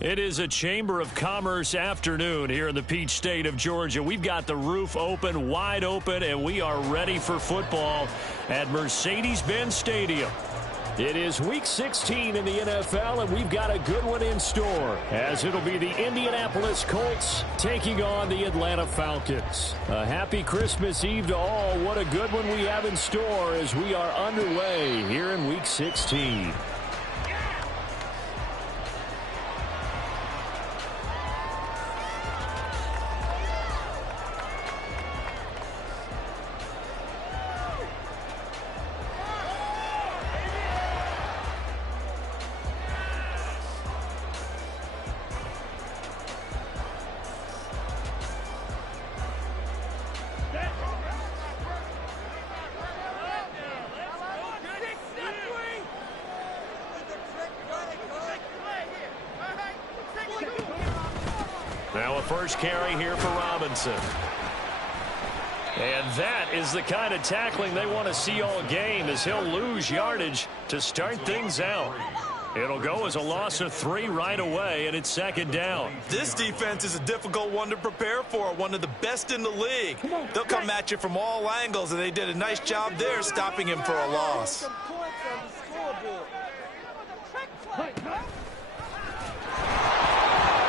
It is a Chamber of Commerce afternoon here in the Peach State of Georgia. We've got the roof open, wide open, and we are ready for football at Mercedes-Benz Stadium. It is Week 16 in the NFL, and we've got a good one in store, as it'll be the Indianapolis Colts taking on the Atlanta Falcons. A happy Christmas Eve to all. What a good one we have in store as we are underway here in Week 16. Now a first carry here for Robinson. And that is the kind of tackling they want to see all game, as he'll lose yardage to start things out. It'll go as a loss of 3 right away, and it's second down. This defense is a difficult one to prepare for, one of the best in the league. They'll come at you from all angles, and they did a nice job there stopping him for a loss.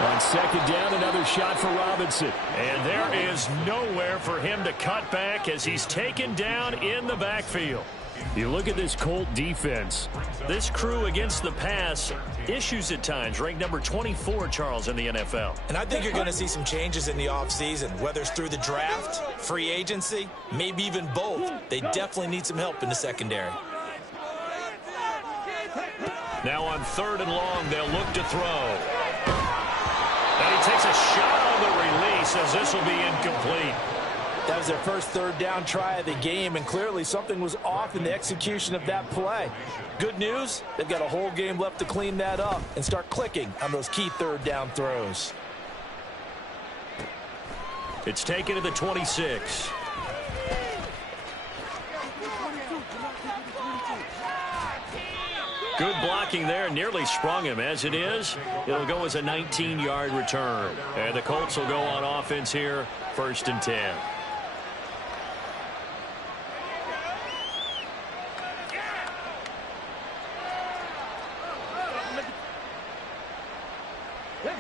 On second down, another shot for Robinson. And there is nowhere for him to cut back as he's taken down in the backfield. You look at this Colt defense. This crew against the pass, issues at times, ranked number 24, Charles, in the NFL. And I think you're going to see some changes in the offseason, whether it's through the draft, free agency, maybe even both. They definitely need some help in the secondary. Now on 3rd and long, they'll look to throw. And he takes a shot on the release, as this will be incomplete. That was their first 3rd down try of the game, and clearly something was off in the execution of that play. Good news, they've got a whole game left to clean that up and start clicking on those key 3rd down throws. It's taken to the 26. Good blocking there, nearly sprung him. As it is, it'll go as a 19-yard return. And the Colts will go on offense here, 1st and 10.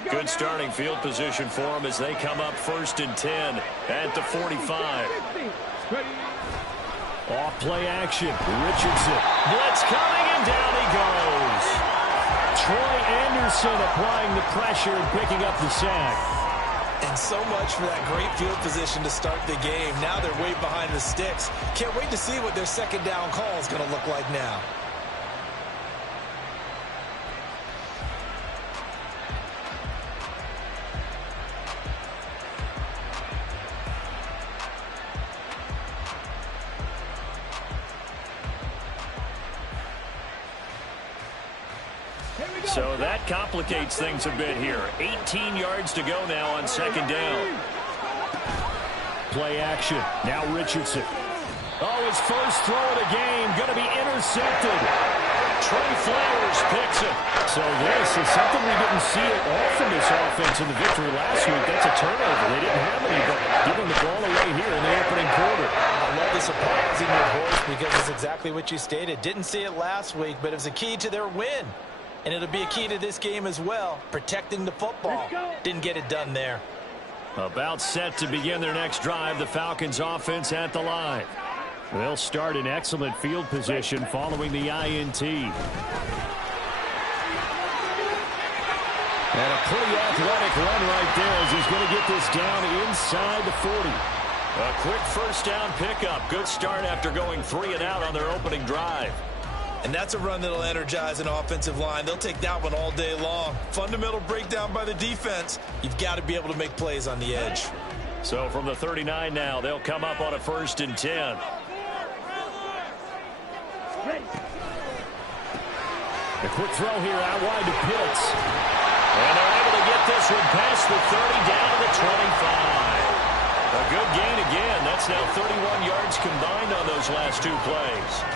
Good starting field position for them as they come up 1st and 10 at the 45. Off play action. Richardson. Blitz coming, and down he goes. Troy Anderson applying the pressure and picking up the sack. And so much for that great field position to start the game. Now they're way behind the sticks. Can't wait to see what their second down call is going to look like now. So that complicates things a bit here. 18 yards to go now on 2nd down. Play action. Now Richardson. Oh, his first throw of the game going to be intercepted. Trey Flowers picks it. So this is something we didn't see at all from this offense in the victory last week. That's a turnover. They didn't have any, but giving the ball away here in the opening quarter. I love the surprise in your voice because it's exactly what you stated. Didn't see it last week, but it was a key to their win. And it'll be a key to this game as well, protecting the football. Didn't get it done there. About set to begin their next drive, the Falcons offense at the line. They'll start in excellent field position following the INT. And a pretty athletic run right there as he's going to get this down inside the 40. A quick first down pickup. Good start after going 3 and out on their opening drive. And that's a run that'll energize an offensive line. They'll take that one all day long. Fundamental breakdown by the defense. You've got to be able to make plays on the edge. So from the 39 now, they'll come up on a 1st and 10. A quick throw here out wide to Pitts. And they're able to get this one past the 30 down to the 25. A good gain again. That's now 31 yards combined on those last 2 plays.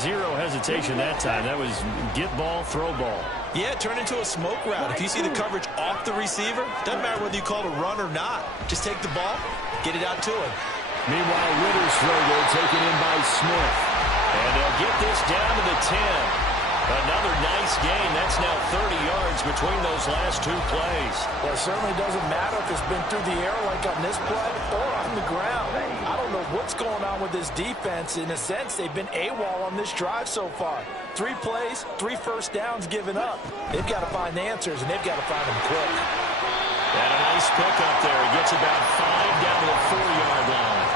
Zero hesitation that time. That was get ball, throw ball. Yeah, turn into a smoke route. If you see the coverage off the receiver, doesn't matter whether you call it a run or not. Just take the ball, get it out to him. Meanwhile, Ritter's throw there taken in by Smith. And they'll get this down to the 10. Another nice gain. That's now 30 yards between those last two plays. Well, it certainly doesn't matter if it's been through the air like on this play or on the ground. I don't know what's going on with this defense. In a sense, they've been AWOL on this drive so far. 3 plays, 3 first downs given up. They've got to find answers, and they've got to find them quick. And a nice pickup there. He gets about 5 down to the 4-yard line.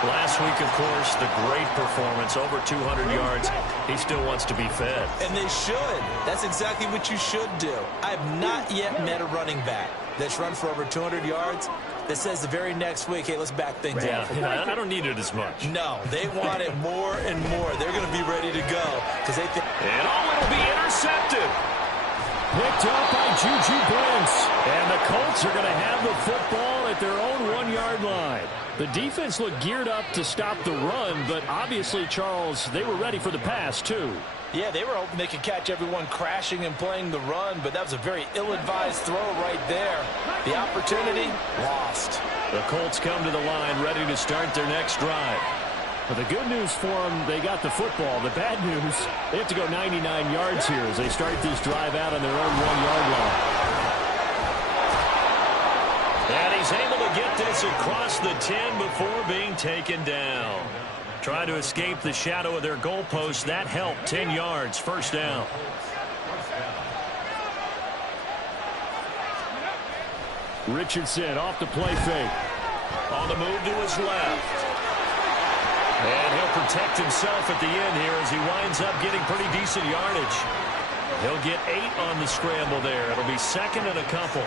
Last week, of course, the great performance, over 200 yards. He still wants to be fed. And they should. That's exactly what you should do. I have not yet met a running back that's run for over 200 yards that says the very next week, hey, let's back things up. Yeah, I don't need it as much. No, they want it more and more. They're going to be ready to go because they think. And it'll be intercepted. Picked up by Juju Brents. And the Colts are going to have the football at their own 1-yard line. The defense looked geared up to stop the run, but obviously, Charles, they were ready for the pass, too. Yeah, they were hoping they could catch everyone crashing and playing the run, but that was a very ill-advised throw right there. The opportunity, lost. The Colts come to the line ready to start their next drive. But the good news for them, they got the football. The bad news, they have to go 99 yards here as they start this drive out on their own 1-yard line. And he's able to get this across the 10 before being taken down. Trying to escape the shadow of their goalpost. That helped. 10 yards. First down. Richardson off the play fake. On the move to his left. And he'll protect himself at the end here as he winds up getting pretty decent yardage. He'll get 8 on the scramble there. It'll be second and a couple.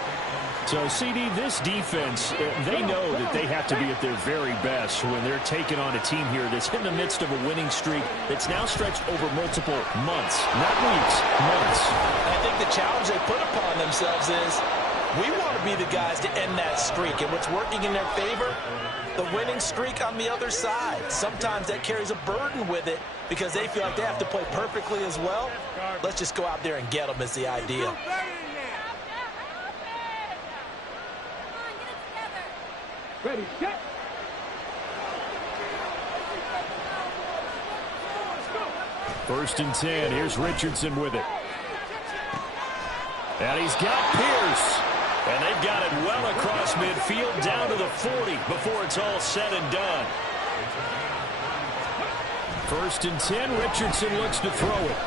So, CD, this defense, they know that they have to be at their very best when they're taking on a team here that's in the midst of a winning streak that's now stretched over multiple months, not weeks, months. I think the challenge they put upon themselves is we want to be the guys to end that streak. And what's working in their favor? The winning streak on the other side. Sometimes that carries a burden with it because they feel like they have to play perfectly as well. Let's just go out there and get them is the idea. Ready, set. First and 10. Here's Richardson with it. And he's got Pierce. And they've got it well across midfield down to the 40 before it's all said and done. First and 10. Richardson looks to throw it.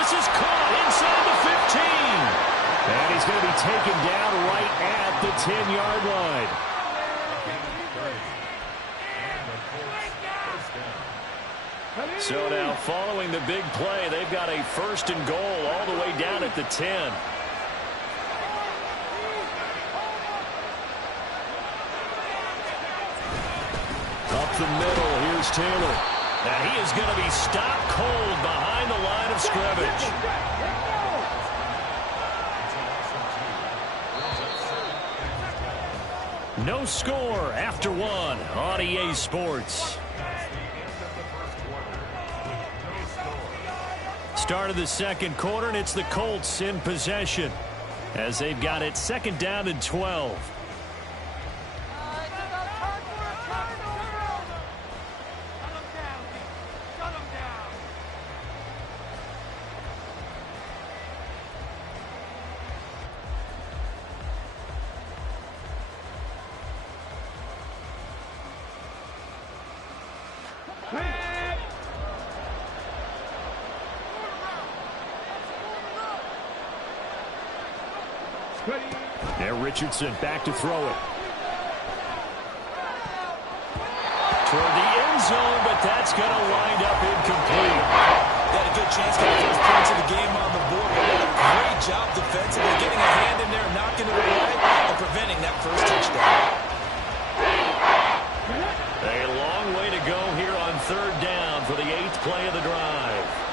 This is caught inside the 15. And he's going to be taken down right at the 10-yard line. So now, following the big play, they've got a first and goal all the way down at the 10. Up the middle, here's Taylor. Now he is going to be stopped cold behind the line of scrimmage. No score after 1 on EA Sports. Start of the second quarter, and it's the Colts in possession as they've got it second down and 12. There, Richardson back to throw it. Toward the end zone, but that's going to wind up incomplete. Got a good chance to get first points of the game on the board, but what a great job defensively, getting a hand in there and knocking it away and preventing that first touchdown. A long way to go here on third down for the 8th play of the drive.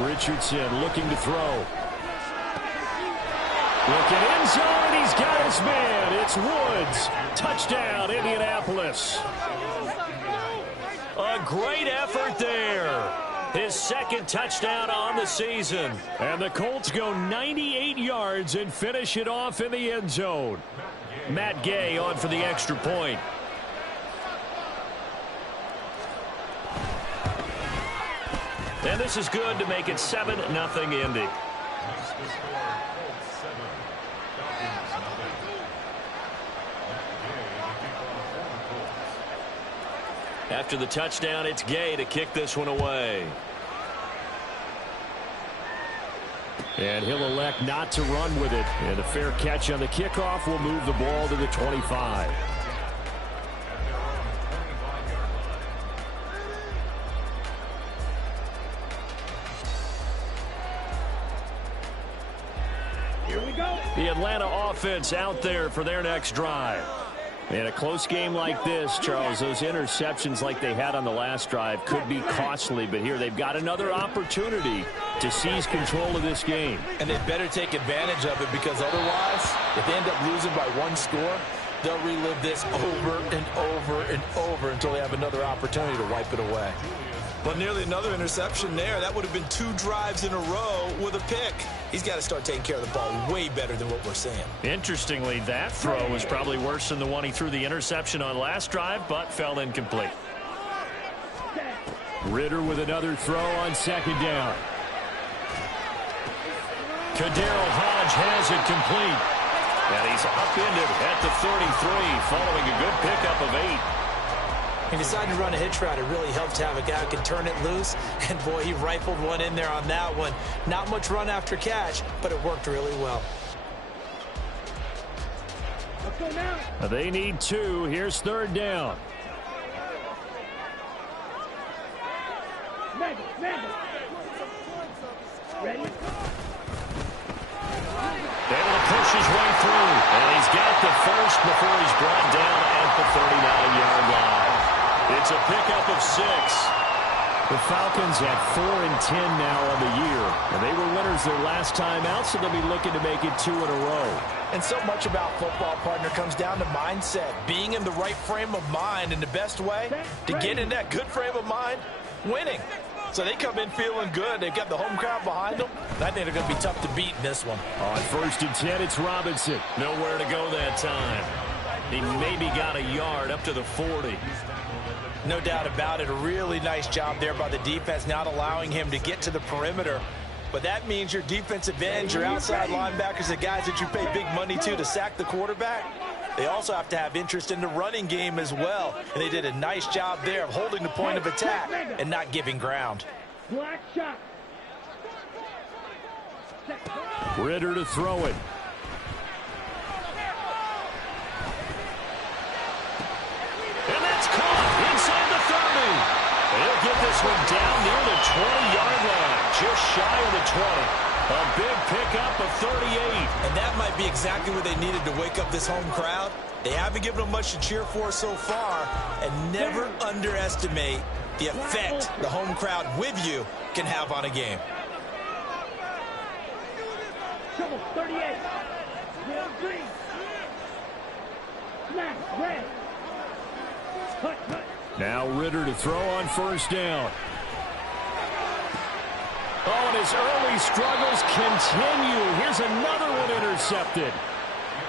Richardson looking to throw. Looking end zone, and he's got his man. It's Woods. Touchdown, Indianapolis. A great effort there. His second touchdown on the season. And the Colts go 98 yards and finish it off in the end zone. Matt Gay on for the extra point. And this is good to make it 7-0 Indy. After the touchdown, it's Gay to kick this one away. And he'll elect not to run with it. And a fair catch on the kickoff will move the ball to the 25. Here we go. The Atlanta offense out there for their next drive. In a close game like this, Charles, those interceptions like they had on the last drive could be costly, but here they've got another opportunity to seize control of this game. And they better take advantage of it, because otherwise, if they end up losing by one score, they'll relive this over and over and over until they have another opportunity to wipe it away. Well, nearly another interception there. That would have been 2 drives in a row with a pick. He's got to start taking care of the ball way better than what we're seeing. Interestingly, that throw was probably worse than the one he threw the interception on last drive, but fell incomplete. Ritter with another throw on second down. Kadarius Hodge has it complete. And he's upended at the 33 following a good pickup of 8. He decided to run a hitch route. It really helped to have a guy who can turn it loose. And, boy, he rifled one in there on that one. Not much run after catch, but it worked really well. Let's go now. They need 2. Here's third down. Madden. Ready? Able to push his way through. And he's got the first before he's brought down at the 39-yard line. It's a pickup of 6. The Falcons at 4-10 now on the year. And they were winners their last time out, so they'll be looking to make it 2 in a row. And so much about football, partner, comes down to mindset. Being in the right frame of mind, and the best way to get in that good frame of mind, winning. So they come in feeling good. They've got the home crowd behind them. I think they're going to be tough to beat in this one. On 1st and 10, it's Robinson. Nowhere to go that time. He maybe got a yard up to the 40. No doubt about it. A really nice job there by the defense, not allowing him to get to the perimeter. But that means your defensive ends, your outside linebackers, the guys that you pay big money to sack the quarterback, they also have to have interest in the running game as well. And they did a nice job there of holding the point of attack and not giving ground. Black shot. Ritter to throw it. And that's caught inside the 30. He'll get this one down near the 20-yard line, just shy of the 20. A big pickup of 38. And that might be exactly what they needed to wake up this home crowd. They haven't given them much to cheer for so far. And never underestimate the effect the home crowd with you can have on a game. Trouble, 38. Green. Smash, red. Cut. Now Ritter to throw on 1st down. Oh, and his early struggles continue. Here's another one intercepted.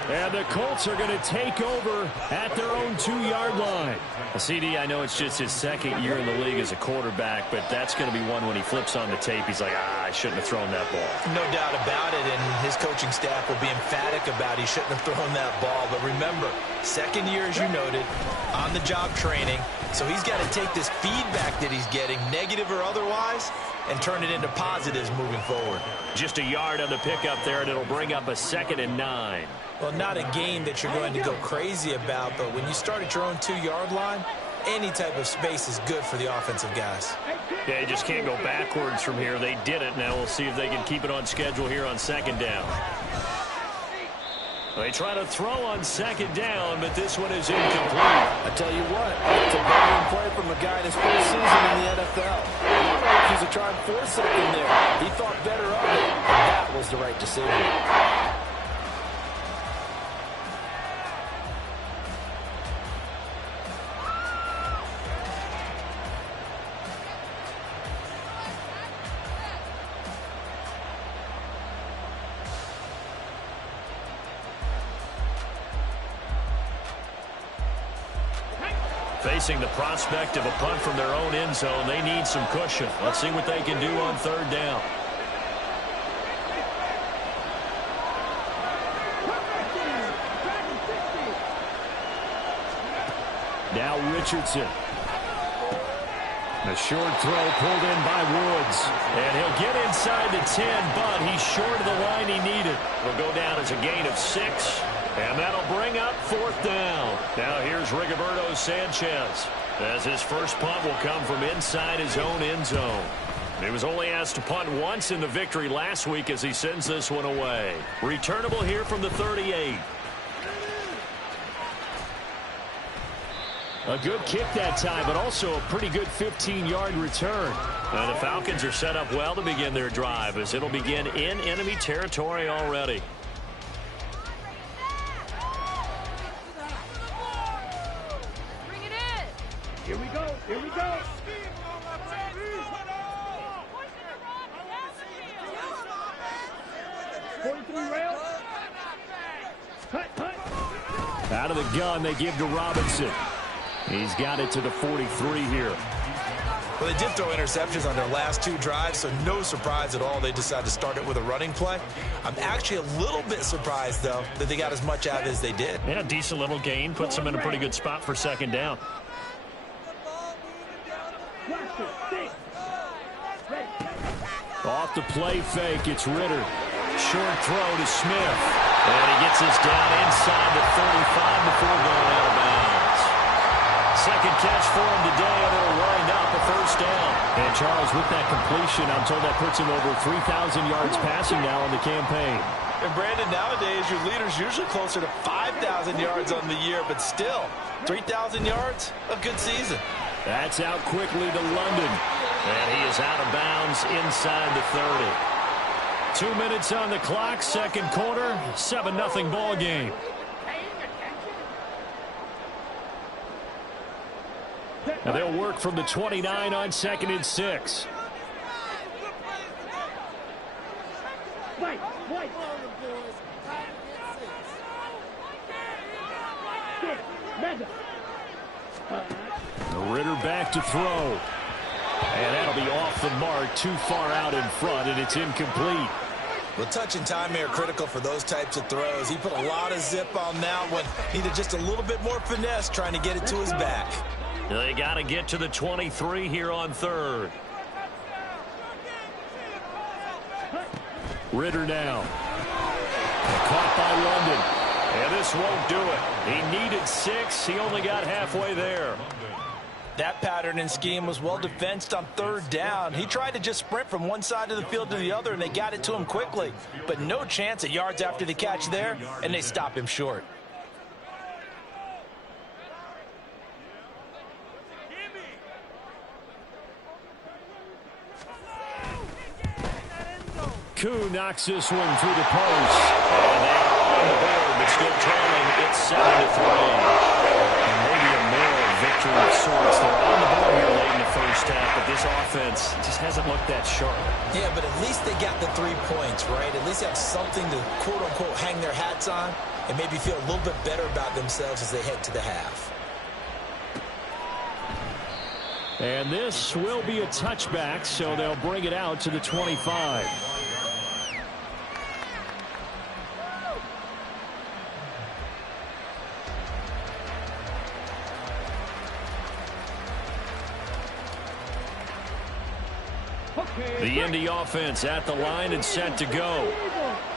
And the Colts are going to take over at their own 2-yard line. CD, I know it's just his 2nd year in the league as a quarterback, but that's going to be one when he flips on the tape. He's like, I shouldn't have thrown that ball. No doubt about it, and his coaching staff will be emphatic about he shouldn't have thrown that ball. But remember, 2nd year, as you noted, on-the-job training. So he's got to take this feedback that he's getting, negative or otherwise, and turn it into positives moving forward. Just a yard on the pickup there, and it'll bring up a 2nd and 9. Well, not a game that you're going to go crazy about, but when you start at your own 2-yard line, any type of space is good for the offensive guys. Yeah, you just can't go backwards from here. They did it. Now we'll see if they can keep it on schedule here on 2nd down. They try to throw on 2nd down, but this one is incomplete. I tell you what, it's a veteran play from a guy in his first season in the NFL. He's trying to force something there. He thought better of it, and that was the right decision. Facing the prospect of a punt from their own end zone, they need some cushion. Let's see what they can do on third down. Now Richardson. The short throw pulled in by Woods. And he'll get inside the 10, but he's short of the line he needed. Will go down as a gain of 6. And that'll bring up fourth down. Now here's Rigoberto Sanchez, as his first punt will come from inside his own end zone. He was only asked to punt once in the victory last week as he sends this one away. Returnable here from the 38. A good kick that time, but also a pretty good 15-yard return. And the Falcons are set up well to begin their drive, as it'll begin in enemy territory already. Here we go. Here we go. Rail. Cut. Out of the gun, they give to Robinson. He's got it to the 43 here. Well, they did throw interceptions on their last 2 drives, so no surprise at all they decided to start it with a running play. I'm actually a little bit surprised, though, that they got as much out as they did. Yeah, decent little gain. Puts them in a pretty good spot for second down. Off the play fake, it's Ritter. Short throw to Smith. And he gets us down inside the 35 before going out of bounds. Second catch for him today, and it'll wind up a first down. And Charles, with that completion, I'm told that puts him over 3,000 yards passing now on the campaign. And Brandon, nowadays, your leader's usually closer to 5,000 yards on the year, but still, 3,000 yards, a good season. That's out quickly to London. And he is out of bounds inside the 30. 2 minutes on the clock, second quarter, 7-0 ball game. Now they'll work from the 29 on 2nd and 6. White. Ritter back to throw. And that'll be off the mark, too far out in front, and it's incomplete. Well, touch and time are critical for those types of throws. He put a lot of zip on that one. Needed just a little bit more finesse trying to get it to his back. They got to get to the 23 here on third. Ritter now. Caught by London. And this won't do it. He needed 6. He only got halfway there. That pattern and scheme was well defensed on third down. He tried to just sprint from one side of the field to the other, and they got it to him quickly. But no chance at yards after the catch there, and they stop him short. Koo knocks this one through the post. And they are on the board, but still trailing. It's 7-3. Maybe a moral victory of sorts. They're on the board here late in the first half, but this offense just hasn't looked that sharp. Yeah, but at least they got the 3 points, right? At least they have something to, quote-unquote, hang their hats on and maybe feel a little bit better about themselves as they head to the half. And this will be a touchback, so they'll bring it out to the 25. The Indy offense at the line and set to go.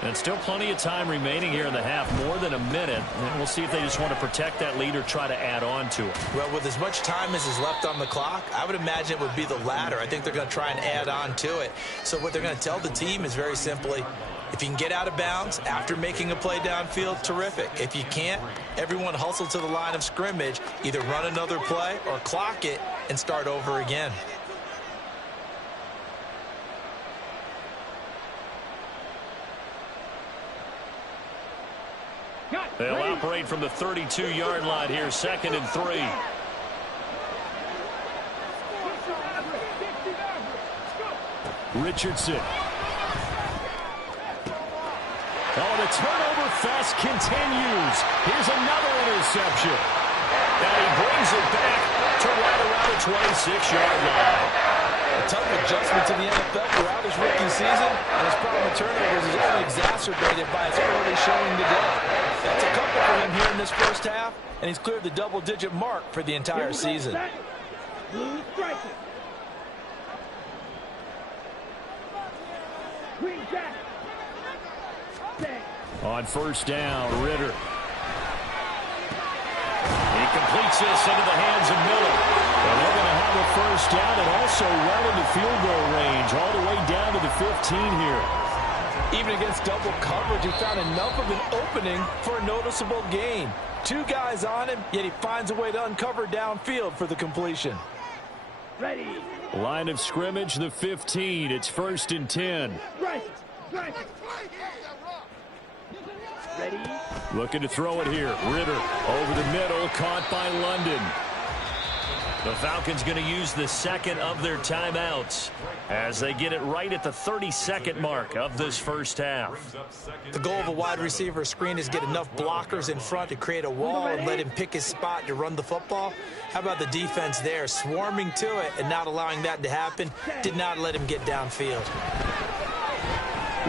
And still plenty of time remaining here in the half, more than a minute. And we'll see if they just want to protect that lead or try to add on to it. Well, with as much time as is left on the clock, I would imagine it would be the latter. I think they're going to try and add on to it. So what they're going to tell the team is very simply, if you can get out of bounds after making a play downfield, terrific. If you can't, everyone hustle to the line of scrimmage, either run another play or clock it and start over again. They'll operate from the 32-yard line here, 2nd and 3. Richardson. Oh, the turnover fest continues. Here's another interception. And he brings it back to right around the 26-yard line. A tough adjustment to the NFL throughout his rookie season, and his problem with turnovers is only exacerbated by his early showing today. That's a couple for him here in this first half, and he's cleared the double-digit mark for the entire season. Blue striker. Green jacket. On first down, Ritter. He completes this into the hands of Miller. And they're going to have a first down and also well into field goal range, all the way down to the 15 here. Even against double coverage, he found enough of an opening for a noticeable gain. 2 guys on him, yet he finds a way to uncover downfield for the completion. Ready. Line of scrimmage, the 15. It's 1st and 10. Right. Ready. Looking to throw it here. Ritter over the middle, caught by London. The Falcons going to use the 2nd of their timeouts as they get it right at the 32nd mark of this first half. The goal of a wide receiver screen is get enough blockers in front to create a wall and let him pick his spot to run the football. How about the defense there, swarming to it and not allowing that to happen? Did not let him get downfield.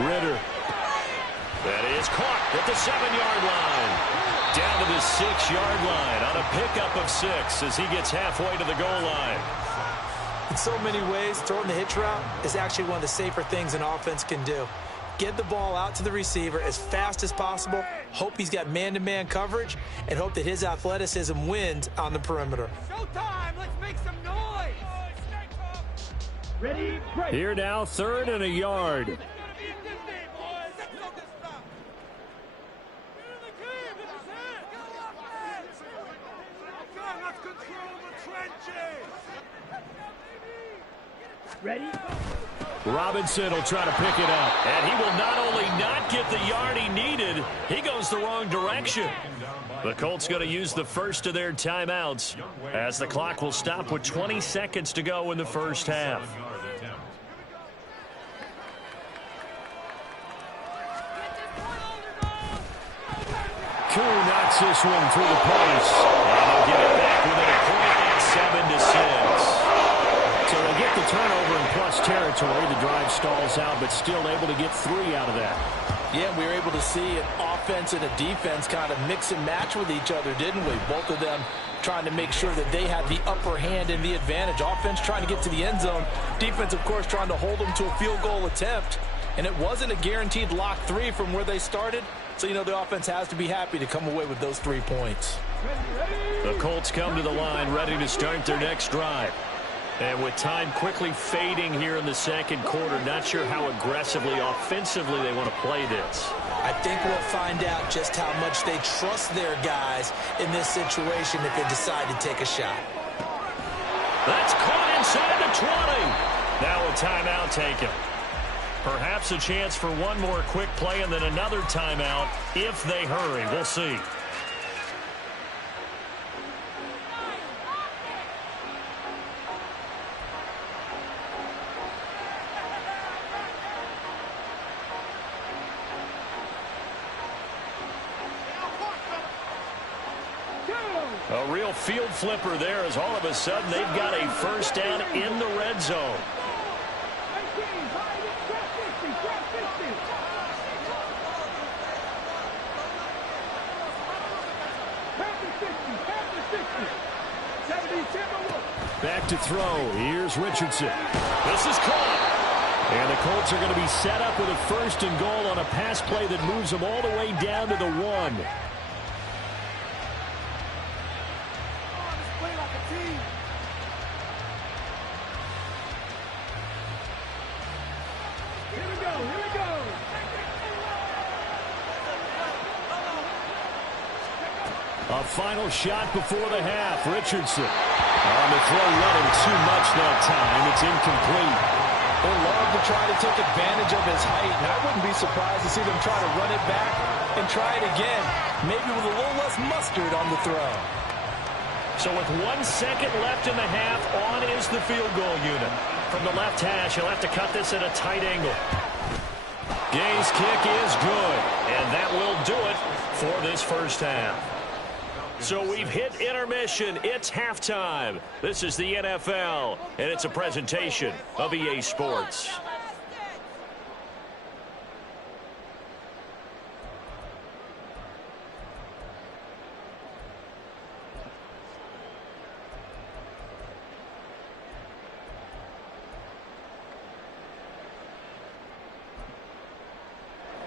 Ritter. That is caught at the 7-yard line. Down to the 6-yard line on a pickup of 6 as he gets halfway to the goal line. In so many ways, throwing the hitch route is actually one of the safer things an offense can do. Get the ball out to the receiver as fast as possible, hope he's got man-to-man coverage, and hope that his athleticism wins on the perimeter. Showtime! Let's make some noise! Ready. Break. Here now, 3rd and a yard. Ready. Robinson will try to pick it up. And he will not only not get the yard he needed, he goes the wrong direction. The Colts going to use the first of their timeouts as the clock will stop with 20 seconds to go in the first half. Koo knocks this one through the post. And they'll get it back within a point at 7-6. So they get the turnover in plus territory. The drive stalls out, but still able to get 3 out of that. Yeah, we were able to see an offense and a defense kind of mix and match with each other, didn't we? Both of them trying to make sure that they had the upper hand and the advantage. Offense trying to get to the end zone. Defense, of course, trying to hold them to a field goal attempt. And it wasn't a guaranteed lock 3 from where they started. So, you know, the offense has to be happy to come away with those 3 points. The Colts come to the line ready to start their next drive. And with time quickly fading here in the second quarter, not sure how aggressively, offensively they want to play this. I think we'll find out just how much they trust their guys in this situation if they decide to take a shot. That's caught inside the 20. Now a timeout taken. Perhaps a chance for one more quick play and then another timeout if they hurry. We'll see. A real field flipper there as all of a sudden they've got a first down in the red zone. Back to throw. Here's Richardson. This is caught. And the Colts are going to be set up with a 1st and goal on a pass play that moves them all the way down to the 1. A final shot before the half. Richardson on the throw, running too much that time. It's incomplete. They love to try to take advantage of his height, and I wouldn't be surprised to see them try to run it back and try it again, maybe with a little less mustard on the throw. So with 1 second left in the half, on is the field goal unit. From the left hash, he'll have to cut this at a tight angle. Gay's kick is good, and that will do it for this first half. So we've hit intermission. It's halftime. This is the NFL, and it's a presentation of EA Sports.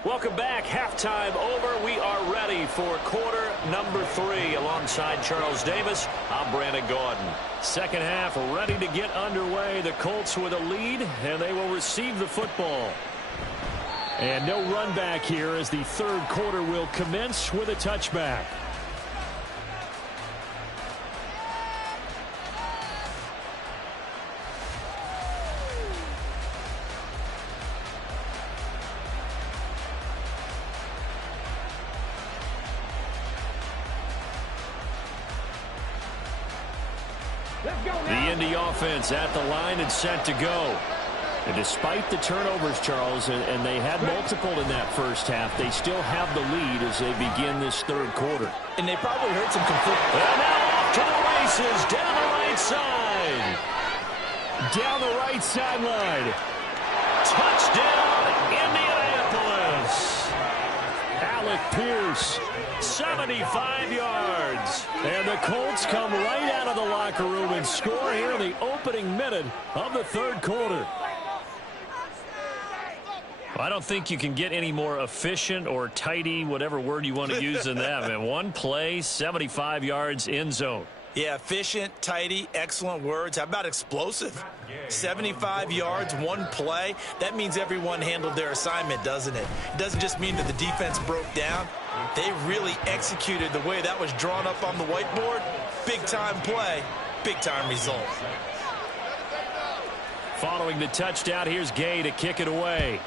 Welcome back. Halftime over. We are ready for quarter number 3. Alongside Charles Davis, I'm Brandon Gordon. Second half ready to get underway. The Colts with a lead, and they will receive the football. And no run back here as the third quarter will commence with a touchback. The Indy offense at the line and set to go. And despite the turnovers, Charles, and they had multiple in that first half, they still have the lead as they begin this third quarter. And they probably heard some conflict. And now off to the races, down the right side. Down the right sideline. Touchdown, Indianapolis. Alec Pierce, 75 yards. And the Colts come right out of the locker room and score here in the opening minute of the third quarter. I don't think you can get any more efficient or tidy, whatever word you want to use in that. Man, one play, 75 yards, end zone. Yeah, efficient, tidy, excellent words. How about explosive? 75 yards, one play. That means everyone handled their assignment, doesn't it? It doesn't just mean that the defense broke down. They really executed the way that was drawn up on the whiteboard. Big-time play, big-time result. Following the touchdown, here's Gay to kick it away.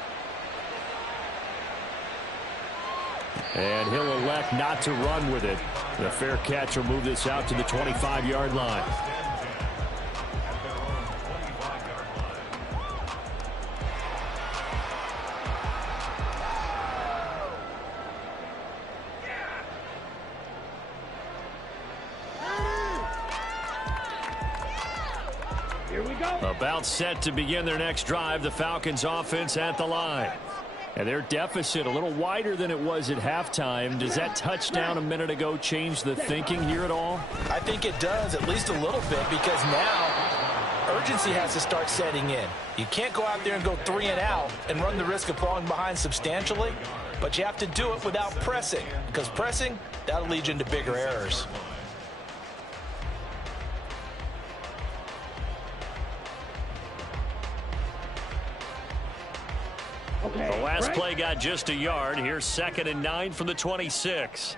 And he'll elect not to run with it. The fair catch will move this out to the 25-yard line. Here we go. About set to begin their next drive, the Falcons offense at the line. And their deficit a little wider than it was at halftime. Does that touchdown a minute ago change the thinking here at all? I think it does, at least a little bit, because now urgency has to start setting in. You can't go out there and go 3 and out and run the risk of falling behind substantially, but you have to do it without pressing, because pressing, that'll lead you into bigger errors. Okay. The last play got just a yard. Here's 2nd and 9 from the 26.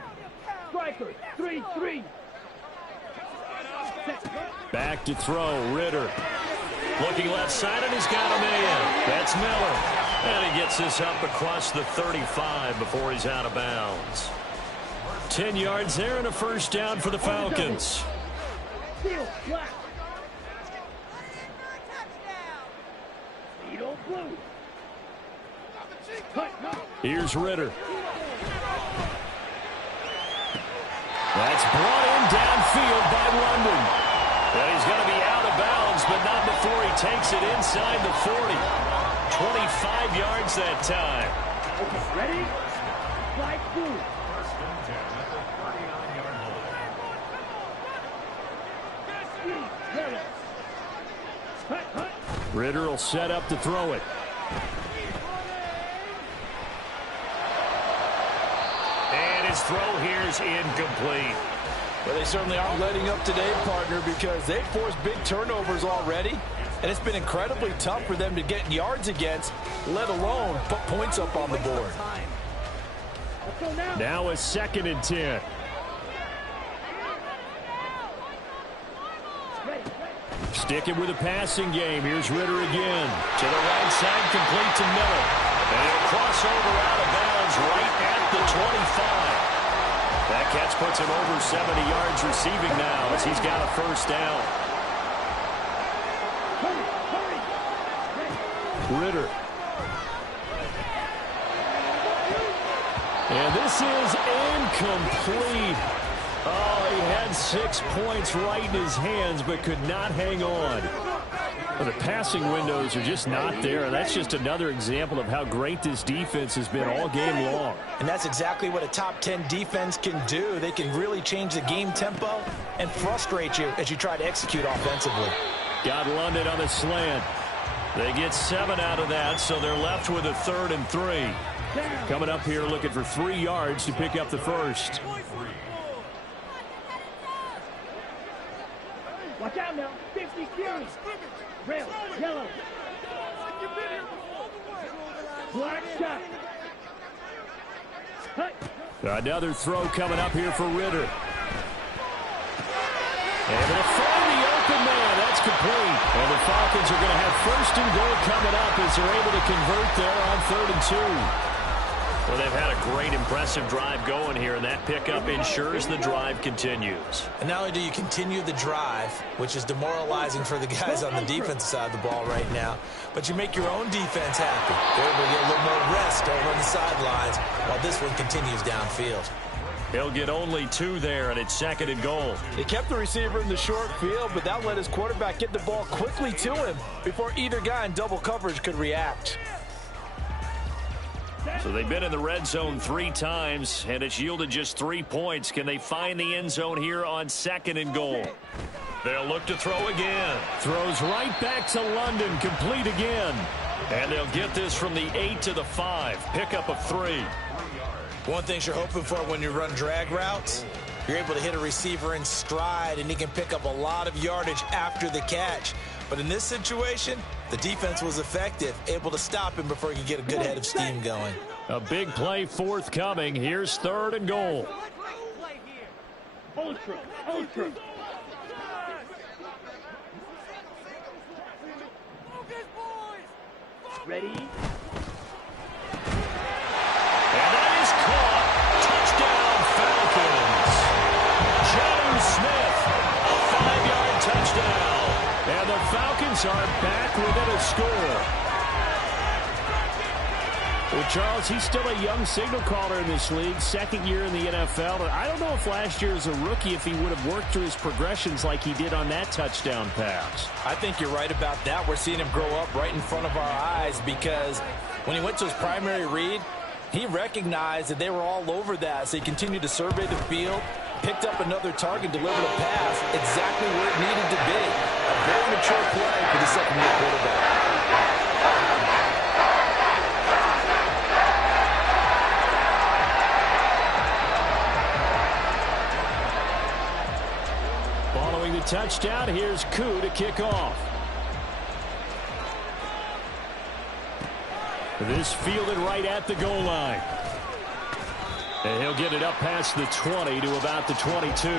Strikers, 3-3. Back to throw, Ritter. Looking left side, and he's got a man. That's Miller. And he gets this up across the 35 before he's out of bounds. 10 yards there and a first down for the Falcons. Steal, black. Needle blue. Here's Ritter. That's brought in downfield by London. And he's going to be out of bounds, but not before he takes it inside the 40. 25 yards that time. Okay, ready? Flag blue. Ritter will set up to throw it. And his throw here's incomplete. Well, they certainly aren't letting up today, partner, because they've forced big turnovers already, and it's been incredibly tough for them to get yards against, let alone put points up on the board. Now a 2nd and 10. Sticking with the passing game. Here's Ritter again. To the right side, complete to Miller. And he'll cross over out of bounds right at the 25. That catch puts him over 70 yards receiving now as he's got a first down. Ritter. And this is incomplete. Oh, he had 6 points right in his hands but could not hang on. Well, the passing windows are just not there. That's just another example of how great this defense has been all game long. And that's exactly what a top 10 defense can do. They can really change the game tempo and frustrate you as you try to execute offensively. Got London on the slant. They get 7 out of that, so they're left with a 3rd and 3. Coming up here looking for 3 yards to pick up the first. Watch out now. 50 series. Red, yellow. Black shot. Another throw coming up here for Ritter. And they'll find the open man. That's complete. And the Falcons are going to have 1st and goal coming up as they're able to convert there on 3rd and 2. Well, they've had a great, impressive drive going here, and that pickup ensures the drive continues. And not only do you continue the drive, which is demoralizing for the guys on the defensive side of the ball right now, but you make your own defense happy. They're able to get a little more rest over on the sidelines while this one continues downfield. He'll get only 2 there, and it's 2nd and goal. They kept the receiver in the short field, but that let his quarterback get the ball quickly to him before either guy in double coverage could react. So they've been in the red zone 3 times, and it's yielded just 3 points. Can they find the end zone here on 2nd and goal? They'll look to throw again. Throws right back to London, complete again. And they'll get this from the 8 to the 5. Pickup of 3. One thing you're hoping for when you run drag routes, you're able to hit a receiver in stride, and he can pick up a lot of yardage after the catch. But in this situation, the defense was effective, able to stop him before he could get a good head of steam going. A big play forthcoming. Here's 3rd and goal. Ultra, ultra. Ready? And that is caught. Touchdown, Falcons. Jonnu Smith, a 5-yard touchdown. And the Falcons are back within a score. Well, Charles, he's still a young signal caller in this league, 2nd year in the NFL. And I don't know if last year as a rookie, if he would have worked through his progressions like he did on that touchdown pass. I think you're right about that. We're seeing him grow up right in front of our eyes because when he went to his primary read, he recognized that they were all over that. So he continued to survey the field, picked up another target, delivered a pass exactly where it needed to be. A very mature play for the 2nd-year quarterback. Following the touchdown, here's Koo to kick off. This fielded right at the goal line. And he'll get it up past the 20 to about the 22.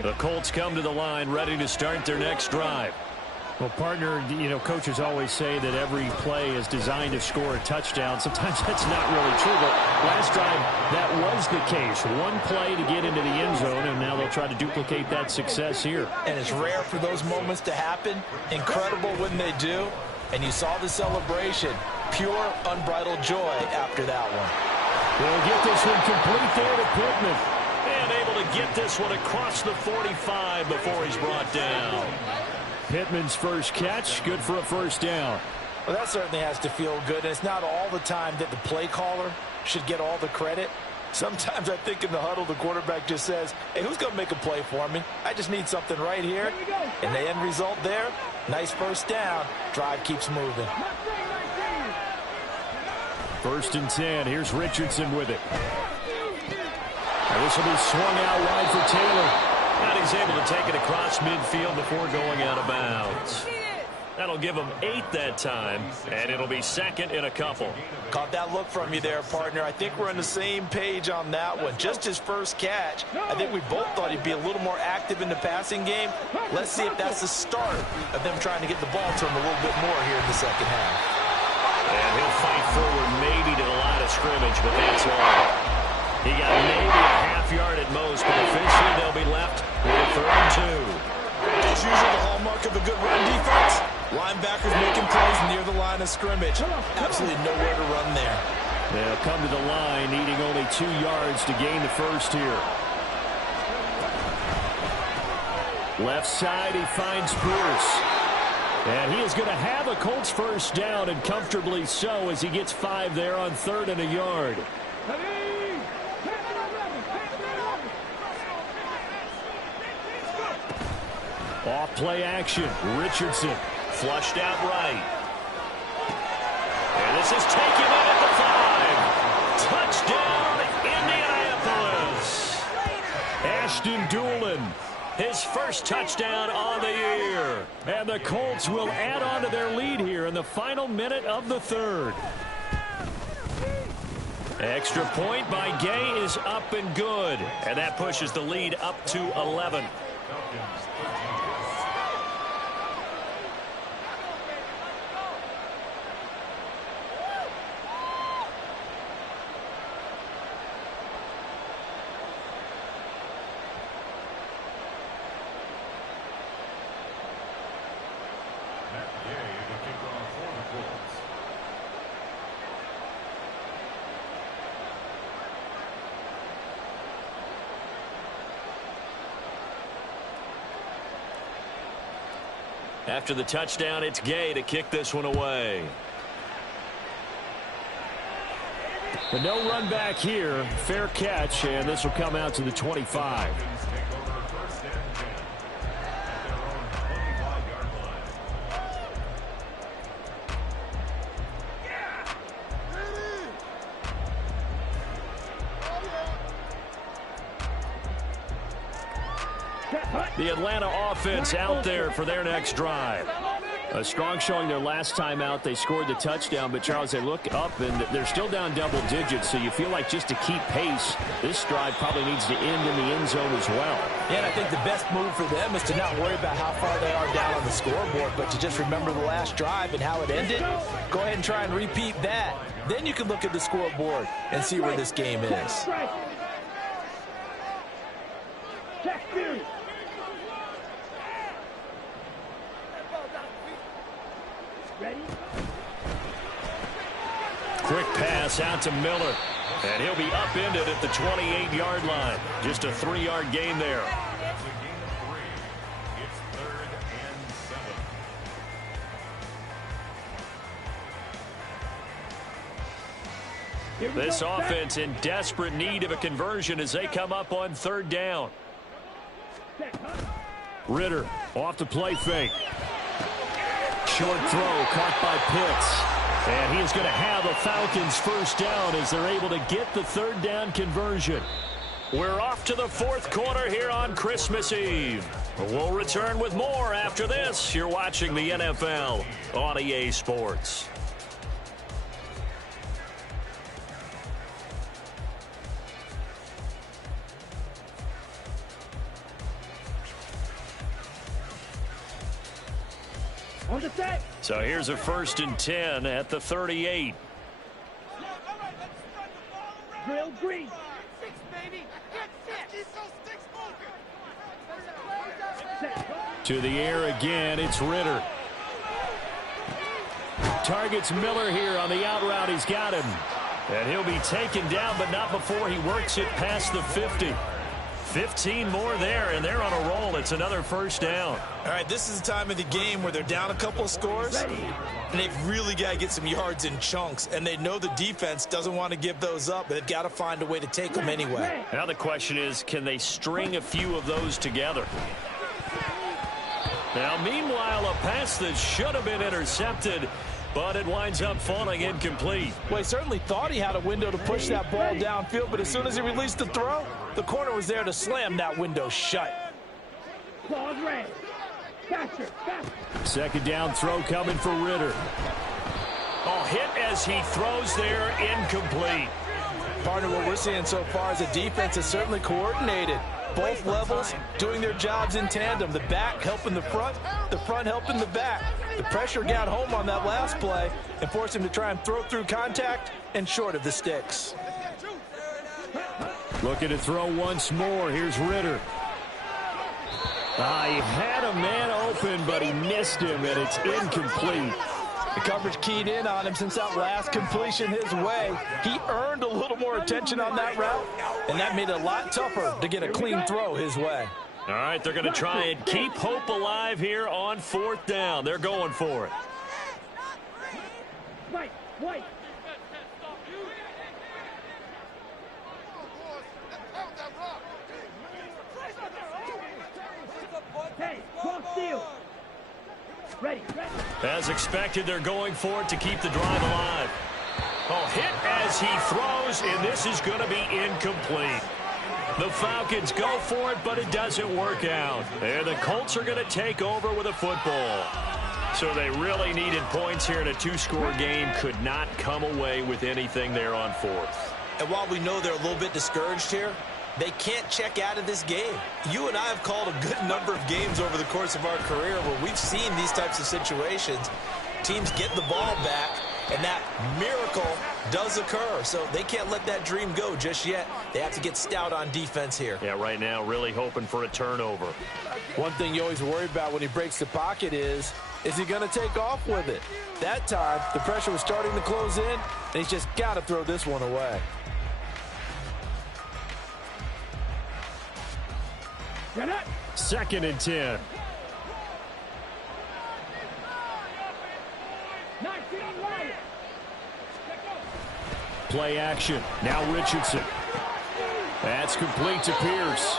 The Colts come to the line ready to start their next drive. Well, partner, you know, coaches always say that every play is designed to score a touchdown. Sometimes that's not really true, but last drive, that was the case. One play to get into the end zone, and now they'll try to duplicate that success here. And it's rare for those moments to happen. Incredible when they do. And you saw the celebration. Pure, unbridled joy after that one. They'll get this one complete there to Pittman. And able to get this one across the 45 before he's brought down. Pittman's first catch, good for a first down. Well, that certainly has to feel good. And it's not all the time that the play caller should get all the credit. Sometimes I think in the huddle, the quarterback just says, hey, who's going to make a play for me? I just need something right here. And the end result there, nice first down. Drive keeps moving. 1st and 10. Here's Richardson with it. And this will be swung out wide for Taylor. And he's able to take it across midfield before going out of bounds. That'll give him 8 that time, and it'll be 2nd and a couple. Caught that look from you there, partner. I think we're on the same page on that one. Just his first catch, I think we both thought he'd be a little more active in the passing game. Let's see if that's the start of them trying to get the ball to him a little bit more here in the second half. And he'll fight forward maybe to the line of scrimmage, but that's all. He got maybe a half yard at most, but officially they'll be left with a 3rd and 2. As usual, the hallmark of a good run defense. Linebackers making plays near the line of scrimmage. Absolutely nowhere to run there. They'll come to the line, needing only 2 yards to gain the first here. Left side, he finds Pierce. And he is going to have a Colts first down, and comfortably so, as he gets 5 there on 3rd and a yard. Off play action. Richardson flushed out right. And this is taken in at the 5. Touchdown, Indianapolis. Ashton Doolin, his first touchdown on the year. And the Colts will add on to their lead here in the final minute of the 3rd. Extra point by Gay is up and good. And that pushes the lead up to 11. After the touchdown, it's Gay to kick this one away. But no run back here. Fair catch, and this will come out to the 25. The Atlanta offense out there for their next drive. A strong showing their last time out. They scored the touchdown, but Charles, they look up and they're still down double digits, so you feel like just to keep pace, this drive probably needs to end in the end zone as well. Yeah, and I think the best move for them is to not worry about how far they are down on the scoreboard, but to just remember the last drive and how it ended. Go ahead and try and repeat that. Then you can look at the scoreboard and see where this game is. Quick pass out to Miller. And he'll be upended at the 28-yard line. Just a 3-yard gain there. This offense in desperate need of a conversion as they come up on 3rd down. Ritter off the play fake. Short throw caught by Pitts. And he is going to have a Falcons first down as they're able to get the 3rd down conversion. We're off to the 4th quarter here on Christmas Eve. We'll return with more after this. You're watching the NFL on EA Sports. On the set. So here's a 1st and 10 at the 38. Drill green. To the air again, it's Ritter. Targets Miller here on the out route. He's got him. And he'll be taken down, but not before he works it past the 50. 15 more there, and they're on a roll. It's another first down. All right, this is the time of the game where they're down a couple of scores, and they've really got to get some yards in chunks, and they know the defense doesn't want to give those up, but they've got to find a way to take them anyway. Now the question is, can they string a few of those together? Now, meanwhile, a pass that should have been intercepted, but it winds up falling incomplete. Well, he certainly thought he had a window to push that ball downfield, but as soon as he released the throw, the corner was there to slam that window shut. Ball's red. Faster, faster. Second down throw coming for Ritter. Oh, hit as he throws there, incomplete. Partner, what we're seeing so far is the defense is certainly coordinated. Both levels doing their jobs in tandem. The back helping the front helping the back. The pressure got home on that last play and forced him to try and throw through contact and short of the sticks. Looking to throw once more. Here's Ritter. He had a man open, but he missed him, and it's incomplete. The coverage keyed in on him since that last completion his way. He earned a little more attention on that route, and that made it a lot tougher to get a clean throw his way. All right, they're going to try and keep hope alive here on fourth down. They're going for it. White. Hey, cross field. Ready. As expected, they're going for it to keep the drive alive. Oh, hit as he throws, and this is going to be incomplete. The Falcons go for it, but it doesn't work out. And the Colts are going to take over with a football. So they really needed points here in a two-score game. Could not come away with anything there on fourth. And while we know they're a little bit discouraged here, they can't check out of this game. You and I have called a good number of games over the course of our career where we've seen these types of situations. Teams get the ball back, and that miracle does occur. So they can't let that dream go just yet. They have to get stout on defense here. Yeah, right now really hoping for a turnover. One thing you always worry about when he breaks the pocket is he going to take off with it? That time, the pressure was starting to close in, and he's just got to throw this one away. Second and 10. Play action. Now Richardson. That's complete to Pierce.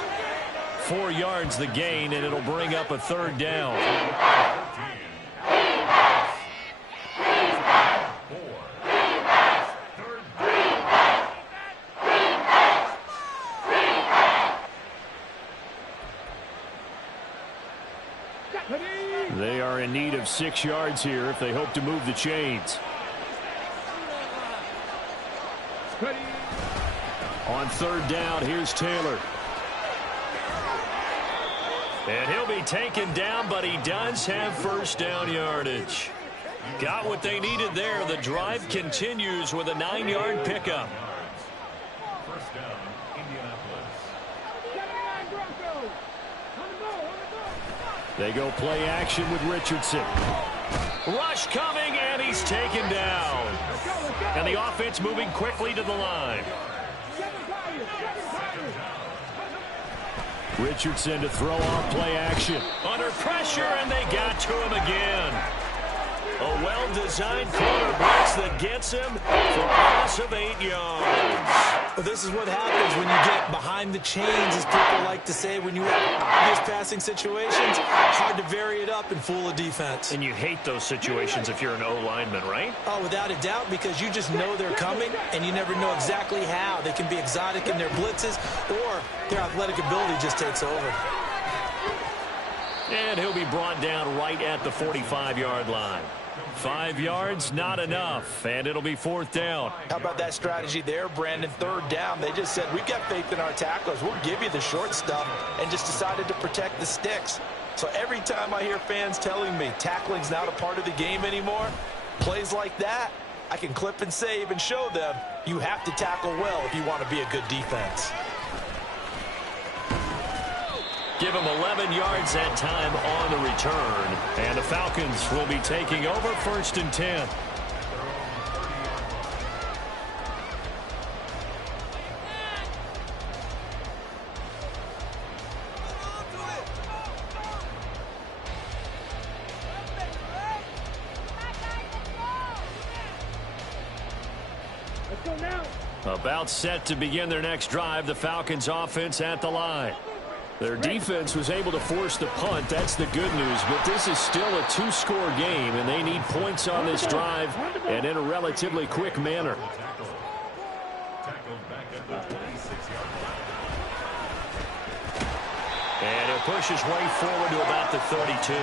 4 yards the gain, and it'll bring up a third down. They are in need of 6 yards here if they hope to move the chains. On third down, here's Taylor. And he'll be taken down, but he does have first down yardage. Got what they needed there. The drive continues with a 9-yard pickup. First down, Indianapolis. They go play action with Richardson. Rush coming, and he's taken down. And the offense moving quickly to the line. Richardson to throw off play action. Under pressure, and they got to him again. A well-designed corner blitz that gets him for a loss of 8 yards. Well, this is what happens when you get behind the chains, as people like to say, when you have these passing situations. Hard to vary it up and fool a defense. And you hate those situations if you're an O-lineman, right? Oh, without a doubt, because you just know they're coming, and you never know exactly how. They can be exotic in their blitzes, or their athletic ability just takes over. And he'll be brought down right at the 45-yard line. 5 yards, not enough, and it'll be fourth down. How about that strategy there, Brandon? Third down, they just said, we've got faith in our tacklers. We'll give you the short stuff, and just decided to protect the sticks. So every time I hear fans telling me tackling's not a part of the game anymore, plays like that, I can clip and save and show them you have to tackle well if you want to be a good defense. Give him 11 yards that time on the return. And the Falcons will be taking over first and 10. About set to begin their next drive, the Falcons offense at the line. Their defense was able to force the punt. That's the good news. But this is still a two-score game, and they need points on this drive and in a relatively quick manner. And he'll push his way forward to about the 32.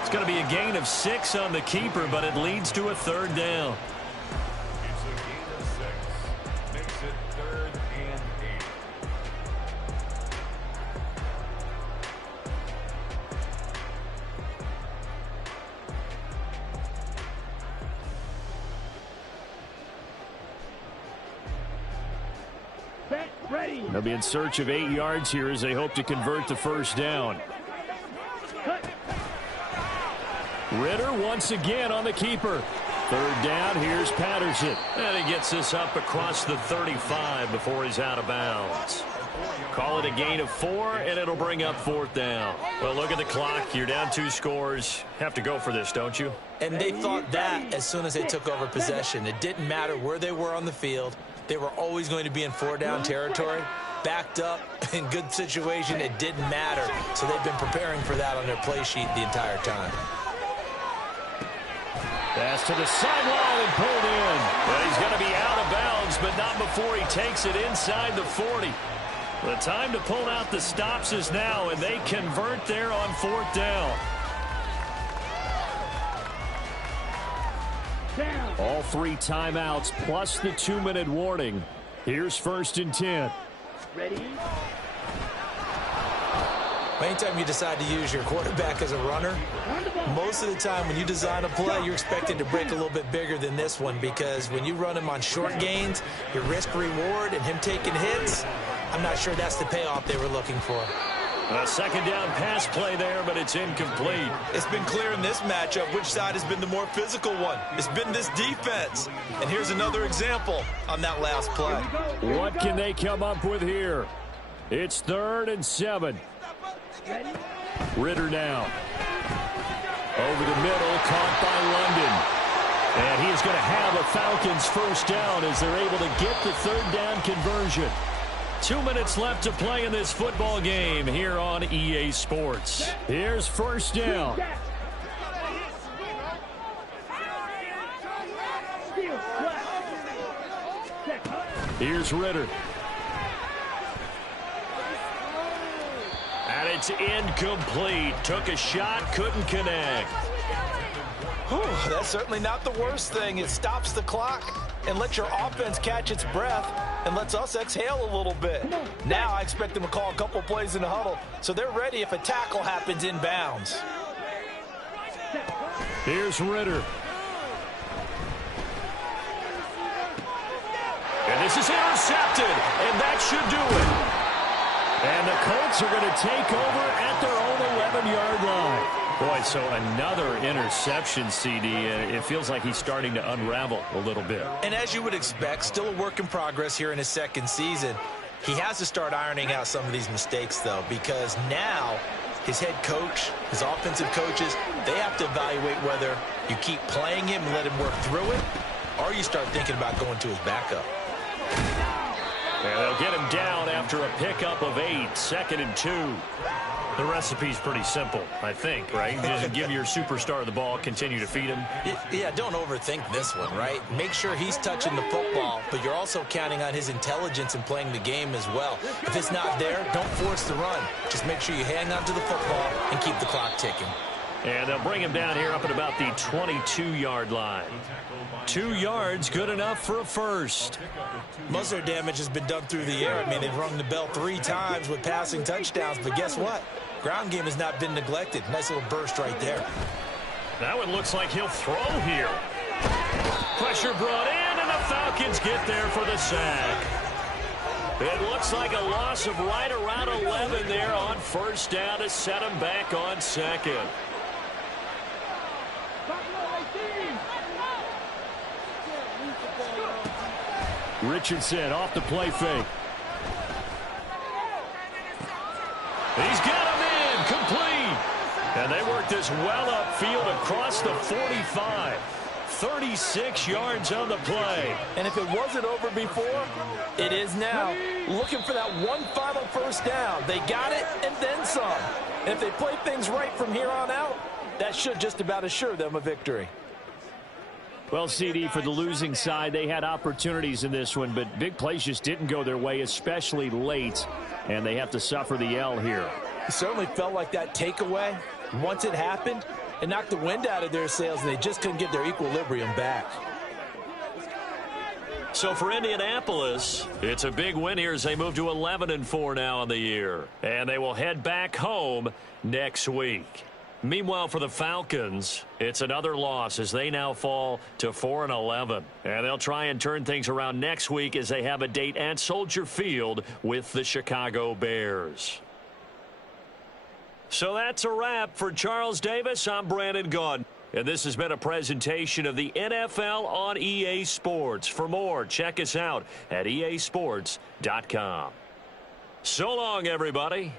It's going to be a gain of 6 on the keeper, but it leads to a third down. It's a gain of 6. Makes it 3rd and 8. They'll be in search of 8 yards here as they hope to convert the first down. Ritter once again on the keeper. Third down, here's Patterson. And he gets this up across the 35 before he's out of bounds. Call it a gain of 4, and it'll bring up 4th down. Well, look at the clock. You're down 2 scores. Have to go for this, don't you? And they thought that as soon as they took over possession. It didn't matter where they were on the field. They were always going to be in 4-down territory. Backed up, in good situation, it didn't matter. So they've been preparing for that on their play sheet the entire time. Pass to the sideline and pulled in. But he's going to be out of bounds, but not before he takes it inside the 40. The time to pull out the stops is now, and they convert there on 4th down. All 3 timeouts plus the 2-minute warning. Here's 1st and 10. Ready? Anytime you decide to use your quarterback as a runner, most of the time when you design a play, you're expected to break a little bit bigger than this one, because when you run him on short gains, your risk-reward and him taking hits, I'm not sure that's the payoff they were looking for. A 2nd down pass play there, but it's incomplete. It's been clear in this matchup which side has been the more physical one. It's been this defense. And here's another example on that last play. What can they come up with here? It's 3rd and 7. Ritter now. Over the middle, caught by London. And he is going to have a Falcons first down as they're able to get the 3rd down conversion. 2 minutes left to play in this football game here on EA Sports. Here's 1st down. Here's Ritter. And it's incomplete. Took a shot, couldn't connect. Whew, that's certainly not the worst thing. It stops the clock and lets your offense catch its breath and lets us exhale a little bit. Now I expect them to call a couple plays in the huddle, so they're ready if a tackle happens in bounds. Here's Ritter. And this is intercepted, and that should do it. And the Colts are going to take over at their own 11-yard line. Boy, so another interception, CD. It feels like he's starting to unravel a little bit. And as you would expect, still a work in progress here in his 2nd season. He has to start ironing out some of these mistakes, though, because now his head coach, his offensive coaches, they have to evaluate whether you keep playing him and let him work through it, or you start thinking about going to his backup. And they'll get him down after a pickup of 8, 2nd and 2. The recipe's pretty simple, I think, right? Just give your superstar the ball, continue to feed him. Yeah, don't overthink this one, right? Make sure he's touching the football, but you're also counting on his intelligence in playing the game as well. If it's not there, don't force the run. Just make sure you hang on to the football and keep the clock ticking. And they'll bring him down here up at about the 22-yard line. 2 yards, good enough for a first. Most of their damage has been done through the air. I mean, they've rung the bell 3 times with passing touchdowns, but guess what? Ground game has not been neglected. Nice little burst right there. Now it looks like he'll throw here. Pressure brought in, and the Falcons get there for the sack. It looks like a loss of right around 11 there on 1st down to set him back on 2nd. Richardson off the play fake. He's got him in, complete. And they work this well upfield across the 45. 36 yards on the play. And if it wasn't over before, it is now. Looking for that one final first down. They got it and then some. And if they play things right from here on out, that should just about assure them a victory. Well, CD, for the losing side, they had opportunities in this one, but big plays just didn't go their way, especially late, and they have to suffer the L here. It certainly felt like that takeaway, once it happened, it knocked the wind out of their sails, and they just couldn't get their equilibrium back. So for Indianapolis, it's a big win here as they move to 11-4 now on the year, and they will head back home next week. Meanwhile, for the Falcons, it's another loss as they now fall to 4-11. And they'll try and turn things around next week as they have a date at Soldier Field with the Chicago Bears. So that's a wrap for Charles Davis. I'm Brandon Gaudin. And this has been a presentation of the NFL on EA Sports. For more, check us out at easports.com. So long, everybody.